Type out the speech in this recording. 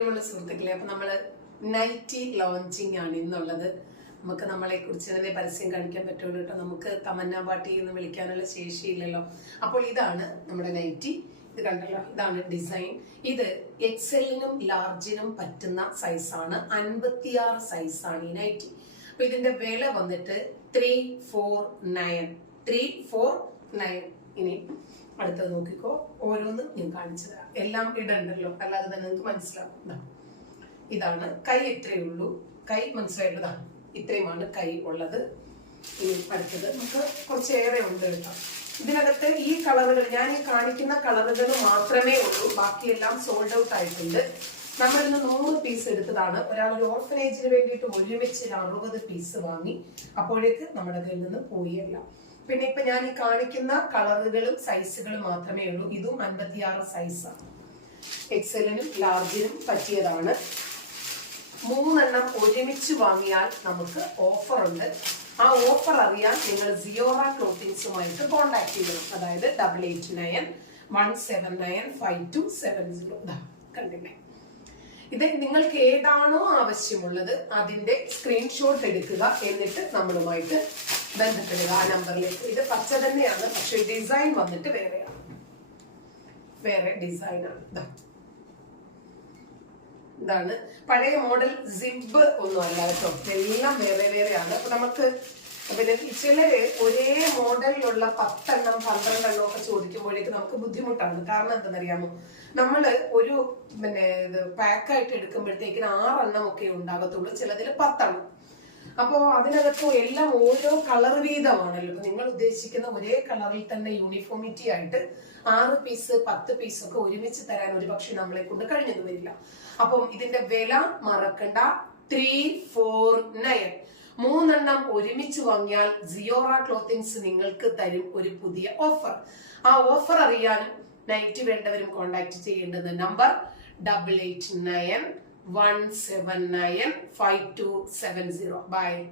പ്രിയമുള്ള സുഹൃത്തുക്കളെ അപ്പൊ നമ്മൾ നൈറ്റി ലോഞ്ചിങ് ആണ് ഇന്നുള്ളത്. നമുക്ക് നമ്മളെ കുറിച്ച് തന്നെ പരസ്യം കാണിക്കാൻ പറ്റുള്ളൂ കേട്ടോ. നമുക്ക് തമന്ന പാട്ടി എന്ന് വിളിക്കാനുള്ള ശേഷിയില്ലല്ലോ. അപ്പോൾ ഇതാണ് നമ്മുടെ നൈറ്റി ഇത് കണ്ടല്ലോ ഇതാണ് ഡിസൈൻ ഇത് എക്സലിനും ലാർജിനും പറ്റുന്ന സൈസാണ് അൻപത്തിയാറ് സൈസാണ് ഈ നൈറ്റി അപ്പൊ ഇതിന്റെ വില വന്നിട്ട് three four nine three four nine ഇനി അടുത്തത് നോക്കിക്കോ. ഓരോന്ന് ഞാൻ കാണിച്ചു തരാം. എല്ലാം ഇടണ്ടല്ലോ. അല്ലാതെ തന്നെ നിങ്ങൾക്ക് മനസ്സിലാവും ഇതാണ് കൈ ഇത്രയേ ഉള്ളൂ. കൈ മനസ്സിലായിട്ടതാണ് ഇത്രയുമാണ് കൈ ഉള്ളത്. ഇനി അടുത്തത് നമുക്ക് കുറച്ചേറെ ഉണ്ട് കേട്ടോ. ഇതിനകത്ത് ഈ കളറുകൾ ഞാൻ ഈ കാണിക്കുന്ന കളറുകൾ മാത്രമേ ഉള്ളൂ. ബാക്കിയെല്ലാം സോൾഡ് ഔട്ട് ആയിട്ടുണ്ട്. നമ്മൾ ഇന്ന് നൂറ് പീസ് എടുത്തതാണ്. ഒരാൾ ഒരു ഓർഫനേജിന് വേണ്ടിയിട്ട് ഒരുമിച്ച് ഒരു അറുപത് പീസ് വാങ്ങി. അപ്പോഴേക്ക് നമ്മുടെ കയ്യിൽ നിന്ന് പോയില്ല പിന്നെ ഇപ്പൊ ഞാൻ ഈ കാണിക്കുന്ന കളറുകളും സൈസുകളും മാത്രമേ ഉള്ളൂ. ഇതും അൻപത്തിയാറ് സൈസാണ് എക്സലിനും ലാർജിനും പറ്റിയതാണ്. മൂന്നെണ്ണം ഒരുമിച്ച് വാങ്ങിയാൽ നമുക്ക് ഓഫർ ഉണ്ട്. ആ ഓഫർ അറിയാൻ നിങ്ങൾ സിയോറ ക്ലോത്തിങ്സുമായിട്ട് കോൺടാക്ട് ചെയ്യണം. അതായത് double eight nine one seven nine five two seven zero കണ്ടില്ലേ? ഇത് നിങ്ങൾക്ക് ഏതാണോ ആവശ്യമുള്ളത് അതിന്റെ സ്ക്രീൻഷോട്ട് എടുക്കുക. എന്നിട്ട് നമ്മളുമായിട്ട് ബന്ധപ്പെടുക ആ നമ്പറിലേക്ക്. ഇത് പച്ച തന്നെയാണ് പക്ഷെ ഡിസൈൻ വന്നിട്ട് വേറെയാണ്. വേറെ ഡിസൈനാണ് ഇതാ ഇതാണ്. പഴയ മോഡൽ സിബ് ഒന്നും അല്ല കേട്ടോ. എല്ലാം വേറെ വേറെയാണ്. അപ്പൊ നമുക്ക് പിന്നെ ചിലര് ഒരേ മോഡലിലുള്ള പത്തെണ്ണം പന്ത്രണ്ടെണ്ണം ഒക്കെ ചോദിക്കുമ്പോഴേക്ക് നമുക്ക് ബുദ്ധിമുട്ടാണ്. കാരണം എന്തെന്നറിയാമോ നമ്മൾ ഒരു പിന്നെ ഇത് പാക്കായിട്ട് എടുക്കുമ്പോഴത്തേക്കിന് ആറെണ്ണം ഒക്കെ ഉണ്ടാകത്തുള്ളൂ. ചിലതിൽ പത്തെണ്ണം. അപ്പോ അതിനകത്ത് എല്ലാം ഓരോ കളർ വീതമാണല്ലോ. ഇപ്പൊ നിങ്ങൾ ഉദ്ദേശിക്കുന്ന ഒരേ കളറിൽ തന്നെ യൂണിഫോമിറ്റി ആയിട്ട് ആറ് പീസ് പത്ത് പീസ് ഒക്കെ ഒരുമിച്ച് തരാൻ ഒരു പക്ഷെ നമ്മളെ കൊണ്ട് കഴിഞ്ഞെന്ന് വരില്ല. അപ്പം ഇതിന്റെ വില മറക്കണ്ട. ത്രീ ഫോർ നയൻ മൂന്നെണ്ണം ഒരുമിച്ച് വാങ്ങിയാൽ സിയോറ ക്ലോത്തിങ്സ് നിങ്ങൾക്ക് തരും ഒരു പുതിയ ഓഫർ ആ ഓഫർ അറിയാനും നൈറ്റ് വേണ്ടവരും കോൺടാക്ട് ചെയ്യേണ്ടത് number double eight nine one seven nine five two seven zero. Bye.